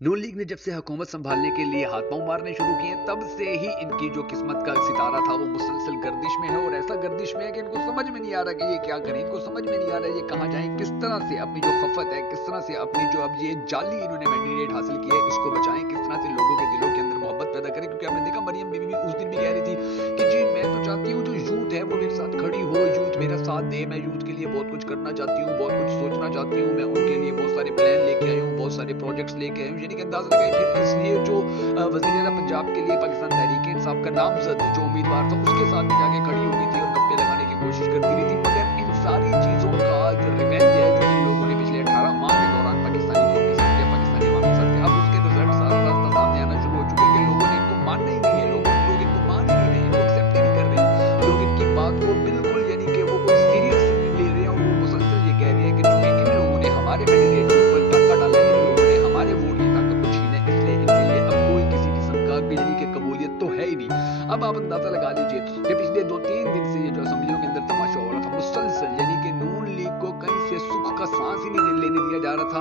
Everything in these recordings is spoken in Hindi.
नून लीग ने जब से हुकूमत संभालने के लिए हाथ पांव मारने शुरू किए तब से ही इनकी जो किस्मत का सितारा था वो मुसलसल गर्दिश में है। और ऐसा गर्दिश में है कि इनको समझ में नहीं आ रहा कि ये क्या करें, इनको समझ में नहीं आ रहा ये कहाँ जाएं, किस तरह से अपनी जो खफत है, किस तरह से अपनी जो अब ये जाली इन्होंने मैंडेट हासिल की है इसको बचाएं, किस तरह से लोगों के दिलों के अंदर मोहब्बत पैदा करें। क्योंकि आपने देखा मरियम बीबी भी उस दिन भी कह रही थी कि जी मैं तो चाहती हूँ जो यूथ है वो मेरे साथ खड़ी हो, यूथ मेरा साथ दे, मैं यूथ के लिए बहुत कुछ करना चाहती हूँ, बहुत कुछ सोचना चाहती हूँ, मैं उनके लिए बहुत सारे प्लान लेके आई हूँ, बहुत सारे प्रोजेक्ट्स लेके आई हूँ। यानी कि अंदाजा लगाए फिर इसलिए जो वज़ीर-ए-आला पंजाब के लिए पाकिस्तान तहरीक-ए-इंसाफ का नामजद जो उम्मीदवार था उसके साथ भी जाके खड़ी हो गई थी और गप्पे लगाने की कोशिश करती रही थी। मगर इन सारी चीज़ों का जो रिवेंज है जो इन लोगों ने पिछले 18 माह के दौरान पाकिस्तानी कौम के साथ किया, पाकिस्तानी अवाम के साथ किया, अब उसके रिजल्ट रास्ता सामने आना शुरू हो चुके हैं कि लोगों ने इनको मानना ही नहीं है, लोग इनको मान ही नहीं रहे, इनको एक्सेप्ट ही नहीं कर रहे। लोग इनकी बात को बिल्कुल यानी कि वो कोई सीरियस नहीं ले रहे हैं और वो मुसलसल ये कह रहे हैं कि चूंकि इन लोगों ने हमारे कैंडिडेट के ऊपर डाका डाला है, इन लोगों ने हमारे वोट की ताकत को छीना है, इसलिए इनके लिए अब कोई किसी किस्म का यानी कि कबूलियत तो है ही नहीं। अब आप अंदाजा लगा लीजिए कि पिछले 2-3 दिन से ये जो असेंबलियों के अंदर तमाशा हो रहा था मुसलसल, यानी कि नून लीग को कहीं से सुख का सांस ही नहीं लेने दिया जा रहा था।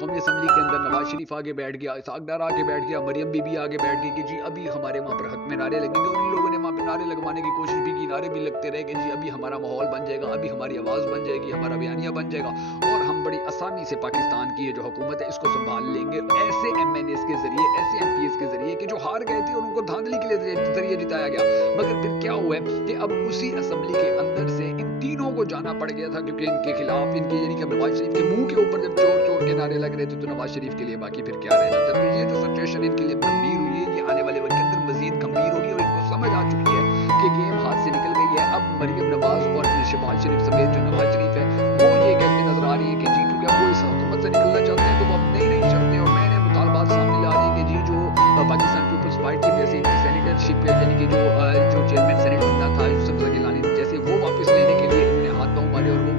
कौमी असेंबली के अंदर नवाज शरीफ आगे बैठ गया, इसहाक डार आगे बैठ गया, मरियम बीबी आगे बैठ गई कि जी अभी हमारे वहाँ पर हक में नारे लगेंगे। और इन लोगों ने वहाँ पे नारे लगवाने की कोशिश भी की, नारे भी लगते रहे कि जी अभी हमारा माहौल बन जाएगा, अभी हमारी आवाज़ बन जाएगी, हमारा बयानिया बन जाएगा और हम बड़ी आसानी से पाकिस्तान की ये जो हुकूमत है इसको संभाल लेंगे। ऐसे MNAs के जरिए, ऐसे MPs के जरिए कि जो हार गए थे और उनको धांधली के लिए जरिए जिताया गया। मगर फिर क्या हुआ है कि अब उसी असेंबली के अंदर से इन तीनों को जाना पड़ गया था क्योंकि इनके खिलाफ इनके यानी कि नवाज शरीफ के मुंह के ऊपर जब चोर चोर के नारे लग रहे थे तो नवाज शरीफ के लिए बाकी फिर क्या रहना था। तो ये जो सिचुएशन इनके लिए गंभीर हुई है, ये आने वाले वक्त के अंदर मजीद गंभीर होगी और इनको समझ आ चुकी है कि गेम हाथ से निकल गई है। अब मरियम नवाज और शहबाज शरीफ समेत जो नवाज शरीफ है वो ये कहते नजर आ रही है कि जी क्योंकि अब वो इस हुकूमत से निकलना चाहते हैं तो वो अब नई शर्तें और नए मुतालबात सामने ला रही है कि जी जो पाकिस्तान पीपल्स पार्टी जैसे इनकी सेनेटरशिप है यानी कि जो चेयरमैन सेनेट बनना था यूसुफ जकी गिलानी जैसे वो वापस लेने के लिए इन्होंने हाथ पांव मारे और वो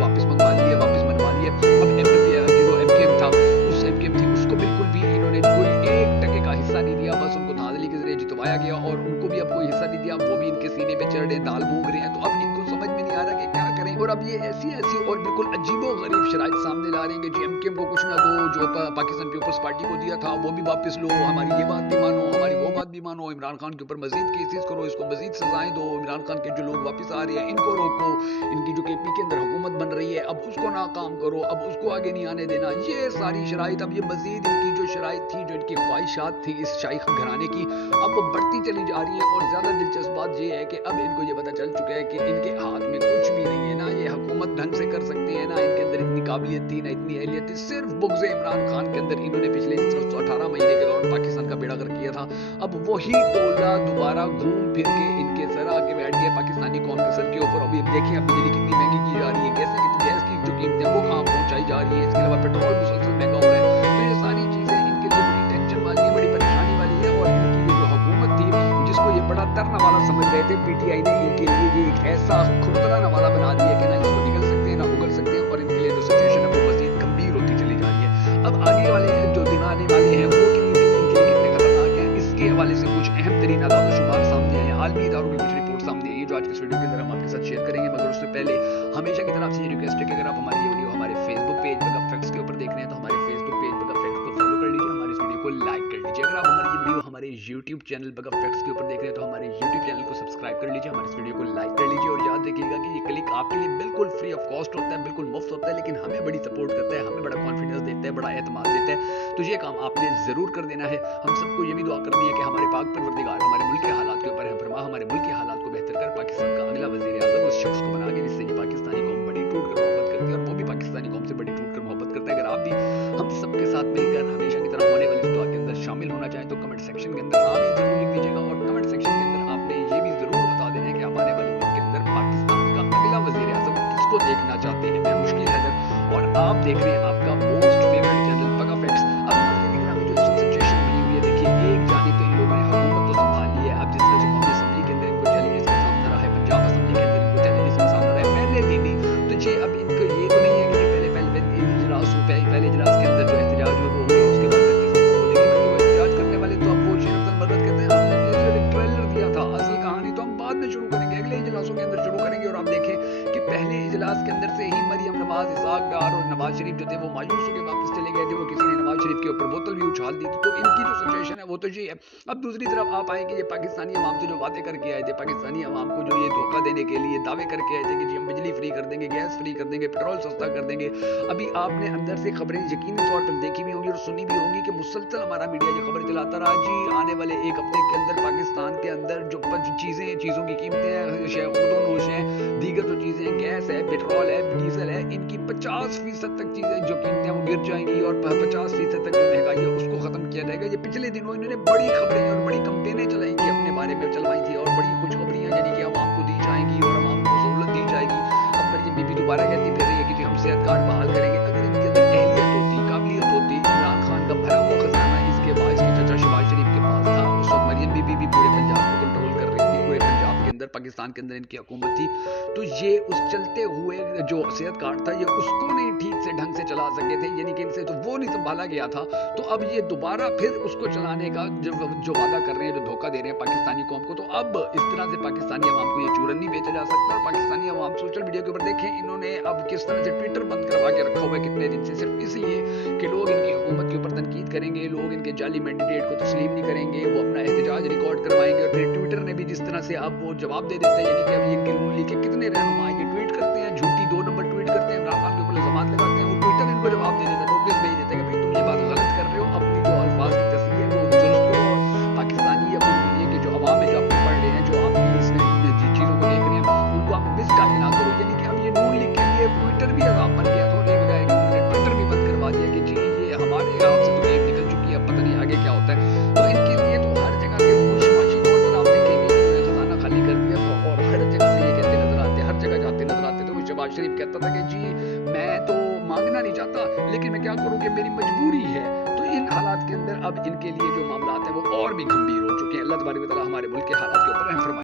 वापस मंगवा लिए, वापस मनवा लिए। अब जो MKM था उस MKM थी उसको बिल्कुल भी इन्होंने कोई 1% का हिस्सा नहीं दिया, बस उनको धांधली के जरिए जितवाया गया और उनको भी अब कोई हिस्सा नहीं दिया, वो भी इनके सीने पे चढ़ रहे हैं, दाल भूंग रहे हैं। तो अब इनको समझ में नहीं आ रहा कि क्या करें और अब ये ऐसी और बिल्कुल अजीबोगरीब शराइत सामने ला रहे हैं कि जी MKM को कुछ ना दो, जो पाकिस्तान पीपल्स पार्टी को दिया था वो भी वापस लो, हमारी ये बात भी मानो, हमारी वो बात भी मानो, इमरान खान के ऊपर मजीद केसेस करो, इसको मजीद सजाएं दो, इमरान खान के जो लोग वापस आ रहे हैं इनको रोको, इनकी जो KP के अंदर हुकूमत बन रही है अब उसको नाकाम करो, अब उसको आगे नहीं आने देना। ये सारी शराइत अब ये मजीद इनकी जो शराइत थी, जो इनकी ख्वाहिशात थी इस शाही घराने की, अब वो बढ़ती चली जा रही है। और ज़्यादा दिलचस्प बात ये है कि अब इनको ये पता चल चुका है कि इनके हाथ में कुछ भी नहीं है, ना ये हुकूमत ढंग से कर सकते हैं, ना इनके अंदर इतनी काबिलियत थी, ना इतनी अहलियत थी, सिर्फ बुग़्ज़ इमरान खान के अंदर इन्होंने पिछले 18 महीने के दौरान पाकिस्तान का बेड़ा गर्क किया था। अब वही टोला दोबारा घूम फिर के इनके सर आके बैठ गया पाकिस्तानी कौम के सर के ऊपर। अभी देखें अब बिजली कितनी महंगी की जा रही है, कैसे गैस की जो कीमतें वो कहाँ पहुँचाई जा रही है, इसके अलावा पेट्रोल मुसलसल महंगा हो रहा है। तो ये सारी चीज़ें इनके लिए बड़ी टेंशन वाली है, बड़ी परेशानी वाली है। और इनकी ये जो हुकूमत थी जिसको ये बड़ा तरना वाला समझ रहे थे PTI ने इनके लिए ये एक ऐसा खुरदराना वाला बना दिया कि ना इसको निकल सकते हैं ना उगल सकते हैं और इनके लिए जो सिचुएशन है वो मजीद गंभीर होती चली जा रही है। अब आगे वाले जो दिन आने वाले हैं वो इनके लिए कितने खतरनाक हैं इसके हवाले से कुछ अहम तरीन आदाद शुमार सामने आए हैं, आलमी इदारों की कुछ रिपोर्ट सामने आई है जो आज के इस वीडियो के अंदर हम आपके साथ शेयर करेंगे। मगर उससे पहले हमेशा की तरह आपसे ये रिक्वेस्ट है कि अगर आप हमारी ये वीडियो हमारे फेसबुक पेज बगैर फैक्ट्स के ऊपर देख रहे हैं तो हमारे फेसबुक पेज बगैर फैक्ट्स को फॉलो कर लीजिए, हमारे इस वीडियो को लाइक कर लीजिए। अगर आप हमारी ये वीडियो हमारे YouTube चैनल बगैर फैक्ट्स के ऊपर देख रहे हैं तो हमारे YouTube चैनल को सब्सक्राइब कर लीजिए, हमारे इस वीडियो को लाइक कर लीजिए। और याद रखिएगा कि ये क्लिक आपके लिए बिल्कुल फ्री ऑफ कॉस्ट होता है, बिल्कुल मुफ्त होता है, लेकिन हमें बड़ी सपोर्ट करता है, हमें बड़ा कॉन्फिडेंस देता है, बड़ा एतमाद देता है। तो ये काम आपने ज़रूर कर देना है। हम सबको ये भी दुआ करनी है कि हमारे पाक परवरदिगार हमारे मुल्क के हालात के ऊपर है फरमा, हमारे मुल्क के हालात को बेहतर कर पाकिस्तान का अगला वज़ीर आज़म उस शख्स को बना के जिससे कि पाकिस्तानी कौम बड़ी टूट कर मोहब्बत करती है और वो भी पाकिस्तानी कौम से बड़ी टूट कर मोहब्बत करता है। अगर आप भी हम सबके साथ मिलकर हमेशा की तरह होने वाली इस दुआ के अंदर शामिल होना चाहें तो कमेंट सेक्शन के अंदर आमीन जरूर लिख दीजिएगा। और कमेंट सेक्शन के अंदर आपने ये भी जरूर बता देना है कि आप आने वाले वक्त के अंदर पाकिस्तान का अगला वज़ीर आज़म किसको देखना चाहते हैं। मैं मुश्किल हैदर और आप देख रहे हैं आपका मोस्ट फेवरेट चैनल बगा फैक्ट्स। अब नजदीक में जो सिचुएशन बनी हुई है, देखिए एक जानिब तो इन लोगों ने हुकूमत तो संभाल ली है, अब जिस तरह से कौमी असेंबली के अंदर इनको चैलेंजेस का सामना रहा है, पंजाब असेंबली के अंदर इनको चैलेंजेस का सामना रहा है पहले दिन ही, तो ये अब इनको ये तो नहीं है कि पहले इजलास के अंदर जो एहतजाज हुआ वो हुआ उसके बाद 25 बोलेंगे, बल्कि वो एहतजाज करने वाले दी थी। तो इनकी जो सिचुएशन है वो तो ये है। अब दूसरी तरफ आप आएंगे, ये पाकिस्तानी अवाम से जो बातें करके आए थे, पाकिस्तानी अवाम को जो ये धोखा देने के लिए दावे करके आए थे कि जी हम बिजली फ्री कर देंगे, गैस फ्री कर देंगे, पेट्रोल सस्ता कर देंगे। अभी आपने अंदर से खबरें यकीनी तौर पर देखी भी होंगी और सुनी भी होंगी कि मुसलसल हमारा मीडिया ये खबर चलाता रहा जी आने वाले एक हफ्ते के अंदर पाकिस्तान के अंदर जो चीज़ों की कीमतें हैं, नोश हैं, दीगर जो चीज़ें हैं, गैस है, पेट्रोल है, डीजल है, इनकी 50% तक चीज़ें जो कीमतें वो गिर जाएंगी और 50% तक जो महंगाई है उसको ख़त्म किया जाएगा। ये पिछले दिनों इन्होंने बड़ी खबरें और बड़ी कंपेनें चलाई थी, अपने बारे में चलवाई थी और बड़ी खुशखबरियाँ यानी कि आवाम को दी जाएंगी और आवाम को सहूलत दी जाएगी। अब मरियम बीबी दोबारा कहती फिर रही है कि हम सेहत कार्ड बहाल करेंगे। अगर इनके अंदर अहलियत होती, काबिलियत होती, इमरान खान का भरा हुआ खजाना इसके बाद इसके चाचा शहबाज शरीफ के पास था, उस वक्त मरियम बीबी भी पूरे पंजाब को कंट्रोल कर रही थी, पूरे पंजाब के अंदर, पाकिस्तान के अंदर इनकी हुकूमत थी। तो ये उस चलते हुए जो सेहत कार्ड था ये उसको नहीं ठीक से ढंग से चला सके थे, यानी कि इनसे तो वो नहीं संभाला गया था। तो अब ये दोबारा फिर उसको चलाने का जो वादा कर रहे हैं, जो धोखा दे रहे हैं पाकिस्तानी कौम को, तो अब इस तरह से पाकिस्तानी अवाम को ये चूरन नहीं बेचा जा सकता। और पाकिस्तानी अवाम सोशल मीडिया के ऊपर देखें इन्होंने अब किस तरह से ट्विटर बंद करवा के रखा हुआ है कितने दिन से, सिर्फ इसलिए कि लोग इनकी हुकूमत के ऊपर तनकीद करेंगे, लोग इनके जाली मैंडेट को तस्लीम नहीं करेंगे, वो अपना एहतजाज रिकॉर्ड करवाएंगे और फिर ट्विटर ने भी जिस तरह से अब वो जवाब दे देता है, यानी कि अब इनकी रूल के कितने रहनुमा ये ट्वीट करते हैं, झूठी 2 नंबर ट्वीट करते हैं, इमरान खान के ऊपर इल्जामात लगाते हैं, वो ट्विटर इनको जवाब दे देता है, नोटिस भेज देता है कि भाई तुम ये बात गलत कर रहे हो, अपनी जो अल्फाज की तस्वीर है वो दुरुस्त करो। और पाकिस्तानी या पूरी दुनिया के जो अवाम है जो आपको पढ़ रहे हैं, जो आपकी इसमें चीज़ों को देख रहे हैं, उनको आप मिसगाइड ना करो। यानी कि अब ये नून लीग के लिए ट्विटर भी अजाब बन गया, तो ये बजाय कि उन्होंने ट्विटर भी बंद करवा दिया कि जी ये हमारे हाथ से तो गेम निकल चुकी है, अब पता नहीं आगे क्या होता है। तो इनके लिए तो हर जगह से मुशाशी तौर पर आप देखेंगे कि उन्होंने खजाना खाली कर दिया, और हर जगह से ये कहते नजर आते, हर जगह जाते नजर आते। तो शहबाज शरीफ कहता था कि जी मैं तो मांगना नहीं चाहता लेकिन मैं क्या करूं कि मेरी मजबूरी है। तो इन हालात के अंदर अब इनके लिए जो मामलात हैं वो और भी गंभीर हो चुके हैं। अल्लाह तबारक व तआला हमारे मुल्क के हालात